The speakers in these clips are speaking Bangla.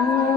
Oh.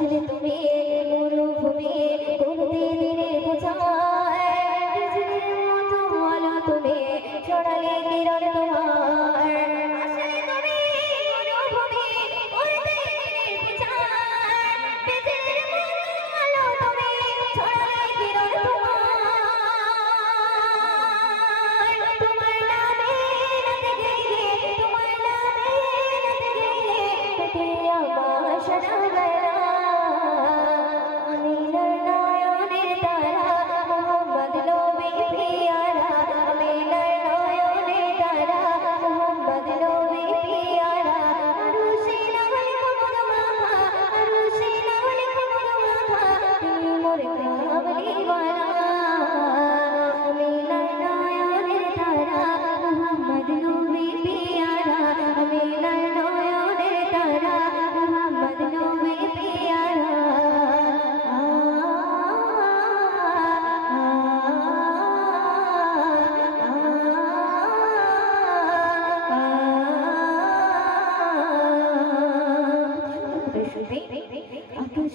আসলে তুমি মরুভূমি করতে দিনে বোঝায় মতো ভালো তুমি ছড়ালে কিরণ তোমার। তুমি তা আকাশ